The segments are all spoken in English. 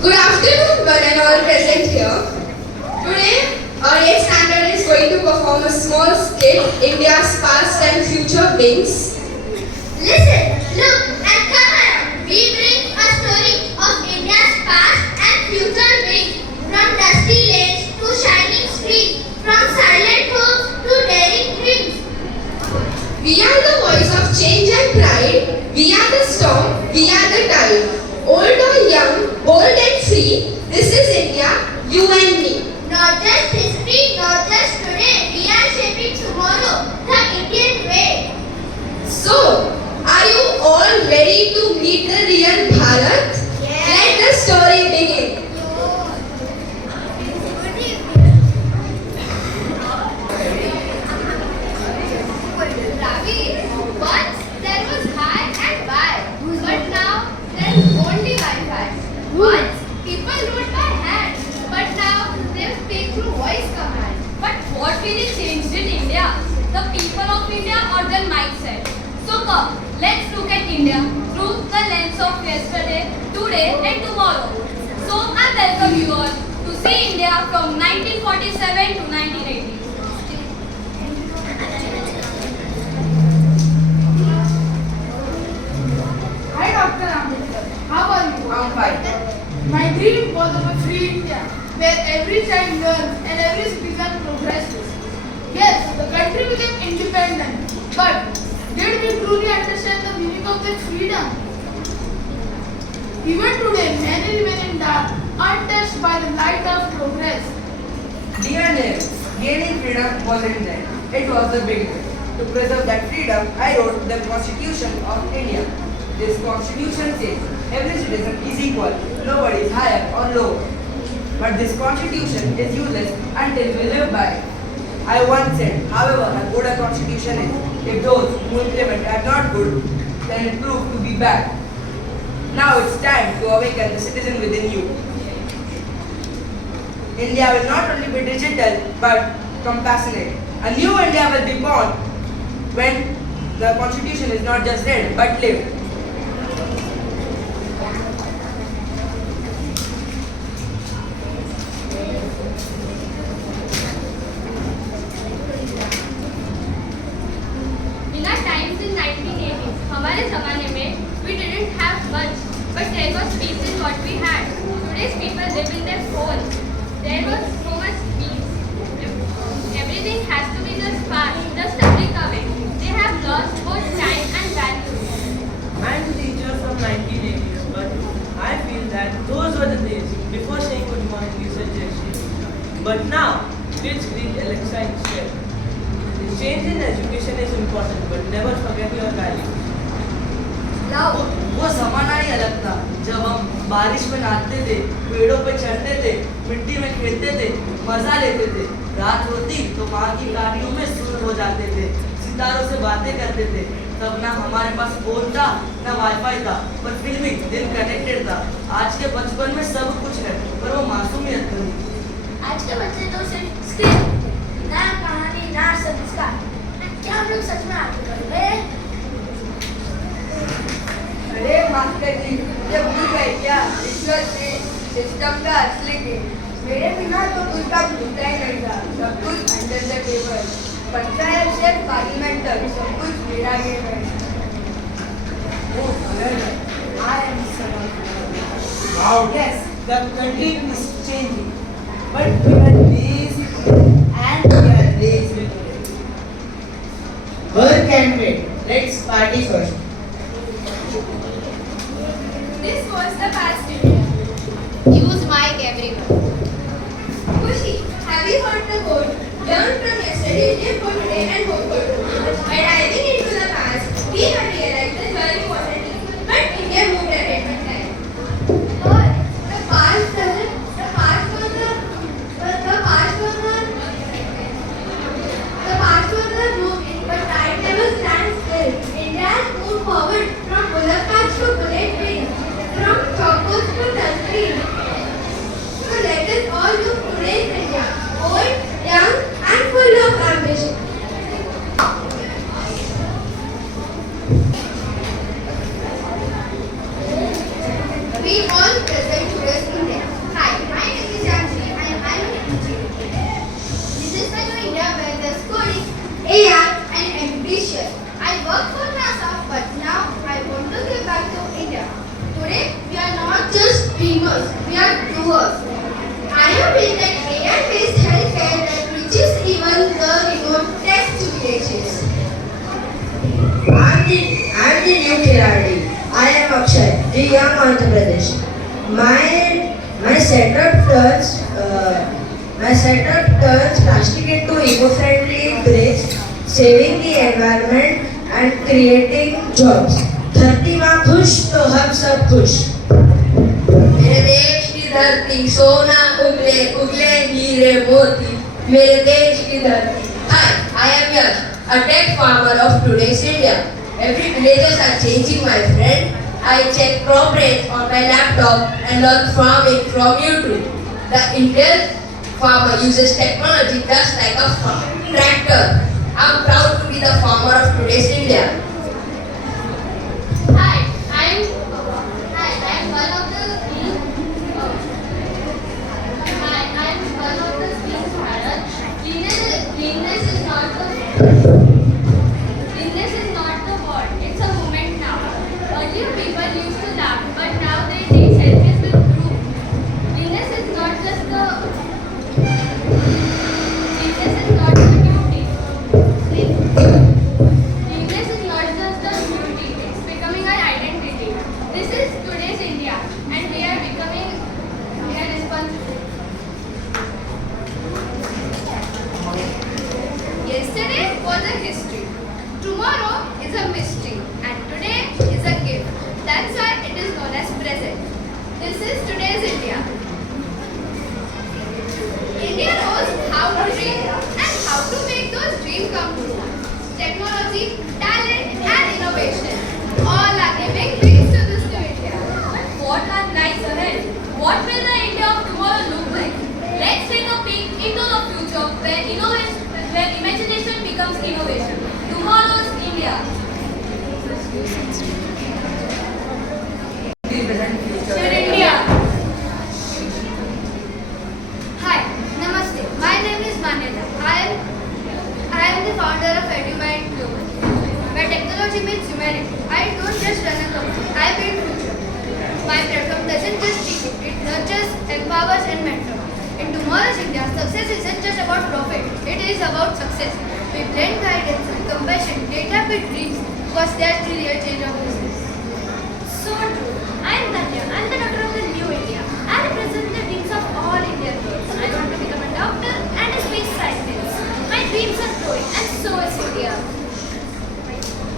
Good afternoon, one and all present here. Today, our 8th standard is going to perform a small skit, India's Past and Future Wings. Listen, look, and come around. We bring a story of India's past and future wings, from dusty lanes to shining streets, from silent homes to daring dreams. We are the voice of change and pride. We are the storm, we are the tide. Old or young, bold and free, this is India, you and me. Not just history, not just today, we are shaping tomorrow, the Indian way. So, are you all ready to meet the real Bharat? Yes. Let the story begin. Ravi, once there was high and wide, but now there's only Wi-Fi. Once people wrote by hand, but now they speak through voice command. But what really changed in India? The people of India or their mindset? So come, let's look at India through the lens of yesterday, today and tomorrow. So I welcome you all to see India from 1947 to 1980. Hi Dr. Ambedkar, how are you? I'm fine. My dream was of a free India, where every child learns and every citizen progresses. Yes, the country became independent, but did we truly understand the meaning of that freedom? Even today, many remain in dark, untouched by the light of progress. Dear neighbors, gaining freedom wasn't there. It was the beginning. To preserve that freedom, I wrote the Constitution of India. This Constitution says every citizen is equal, nobody is higher or lower. But this Constitution is useless until we live by it. I once said, however, how good a Constitution is, if those who implement are not good, then it proved to be bad. Now it's time to awaken the citizen within you. India will not only be digital but compassionate. A new India will be born when the Constitution is not just read but lived. In our times in 1980s, हमारे ज़माने में we didn't have much, but there was peace in what we had. Today's people live in their phones. There was so much peace. Everything has to be just fast, just a click away. They have lost both time and value. I'm a teacher from 1980s, but I feel that those were the days before saying good morning is a gesture. But now, kids read Alexa instead. Change in education is important, but never forget your values. वो जमाना ही अलग था जब हम बारिश में नहाते थे, पेड़ों पे चढ़ते थे, मिट्टी में खेलते थे, मजा लेते थे। रात होती तो माँ की कहानियों में सुर हो जाते थे, सितारों से बातें करते थे। तब ना हमारे पास फोन था ना वाईफाई था, पर फिर भी दिल कनेक्टेड था। आज के बचपन में सब कुछ है, पर वो मासूमियत नहीं। आज के बच्चे तो सिर्फ स्क्रीन, ना कहानी, ना संस्कार। क्या हम लोग सच में आगे बढ़ गए? अरे मास्टर जी, ये भूल गए क्या? रिचुअल सिस्टम का असली गेम। मेरे बिना तो कुछ का भूलता ही नहीं था। सब कुछ अंडर द टेबल, पंचायत से पार्लियामेंट तक सब कुछ मेरा गेम है। I am someone. Wow. Yes, The country is changing, but we are lazy and we are lazy today. Work can wait. Let's party first. This was the past India. Use mic everyone. Kushi, have you heard the quote? Learn from yesterday, live for today and hope for tomorrow. By diving into the past, we have realized the journey wasn't easy, but India moved ahead with time. But the past doesn't, the past was the moving, but time never stands still. India has moved forward from bullock carts to bullet trains, from chocos to touchscreens. So let us all look today's India, old, young and full of ambition. thinkers, we are doers. I have built an AI-based healthcare that reaches even the remotest villages. I'm the new Khiladi. I am Akshay, the young Andhra Pradesh. My setup turns plastic into eco-friendly bricks, saving the environment and creating jobs. धरती माँ खुश तो हम सब खुश. मेरे देश की धरती सोना उगले उगले हीरे मोती मेरे देश की धरती. Hi, I am Yash, a tech farmer of today's India. Every villagers are changing, my friend. I check crop rates on my laptop and learn farming from YouTube. The Indian farmer uses technology just like a tractor. I'm proud to be the farmer of today's India. Hi, I am one of the schemes Bharat. Cleanness is not the word. It's a movement now. Earlier people used to laugh, but now they take selfies with proof. Cleanness is not just the duty. Cleanness is not just the duty. It's becoming our identity. This is today's India, and we are responsible. Yesterday was a history. Tomorrow is a mystery, and today is a gift. That's why it is known as present. This is today's India. India knows how to dream and how to make those dreams come true. Technology, talent, and innovation all are giving wings to this new India. But what lies ahead? What will the India of tomorrow look like? Let's take a peek into the future where imagination becomes innovation. Tomorrow's India. Present future. India. Hi, namaste. My name is Manyata. I am the founder of EduMind Global. Where technology meets humanity. I don't just run a company. I build future. My platform doesn't just teach you. It nurtures, empowers, and mentors. In tomorrow's India, success isn't just about profit. It is about success. We blend guidance with compassion, data with dreams, because that's the real change of business. So true. I am Danya. I am the daughter of the new India. I represent the dreams of all Indian girls. I want to become a doctor and a space scientist. My dreams are growing, and so is India.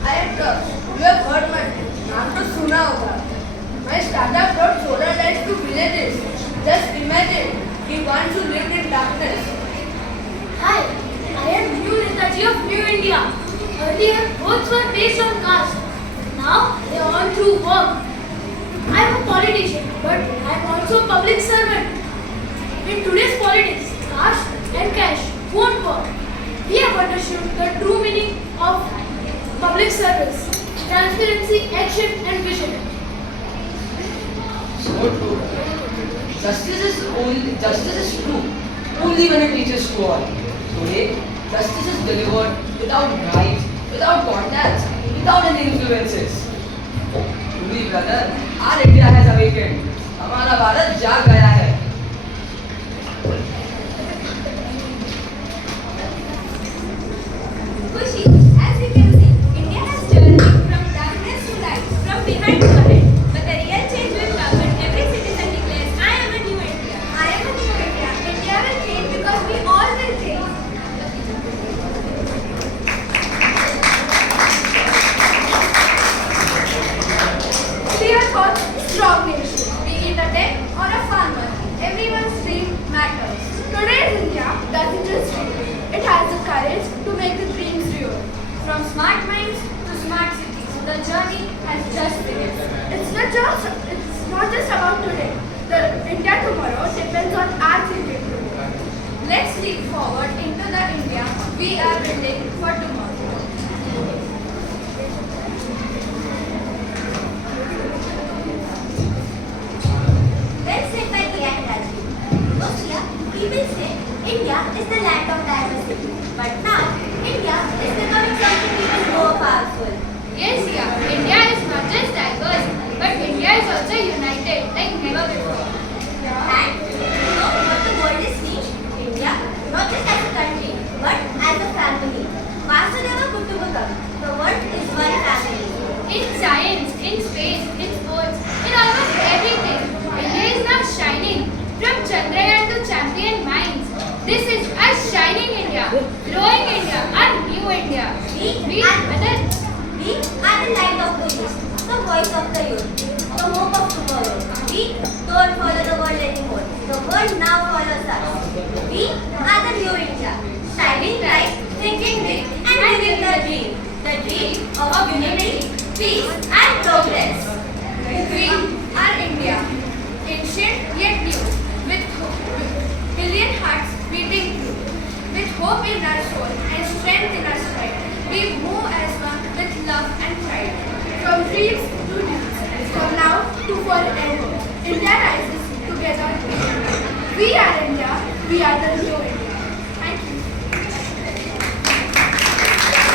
I am Prav. You have heard my name. नाम तो सुना होगा. My startup brought solar lights to villages. Just imagine the ones who lived in darkness. Hi, I am New Netaji of New India. Earlier, votes were based on caste. Now, they are all through work. I am a politician, but I am also a public servant. In today's politics, caste and cash won't work. We have understood the true meaning of public service, transparency, action, and vision. So true. Justice is true only when it reaches to all. Today, justice is delivered without bribes, without contacts, without any influences. Truly, brother, our India has awakened. हमारा भारत जाग गया है. Kushi, as you can see, India has journeyed from darkness to light, from behind to ahead. But the real change will come when every citizen declares, I am a new India. I am a new India. India will change because we all will change. Clear thoughts, strong nation. Be it a tech or a farmer, everyone's dream matters. Today's India doesn't just dream. It has the courage to make the dreams real. From smart minds to smart cities, the journey has just begun. It's not just about today. The India tomorrow depends on our thinking today. Let's leap forward into the India we are building for tomorrow. Well said by Priya Netaji. Earlier, people say India is the land of diversity. But now, India is becoming something even more powerful. Yes, yeah. India is not just diverse, but India is also united like never before. don't follow the world anymore. The world now follows us. We are the new India, shining bright, thinking big, and living the dream. The dream of unity, peace, and progress. We are India, ancient yet new, with billion hearts beating true. With hope in our soul and strength in our stride, we move as one with love and pride. From dreams to deeds, from now to forever, India rises together. We are India, we are the new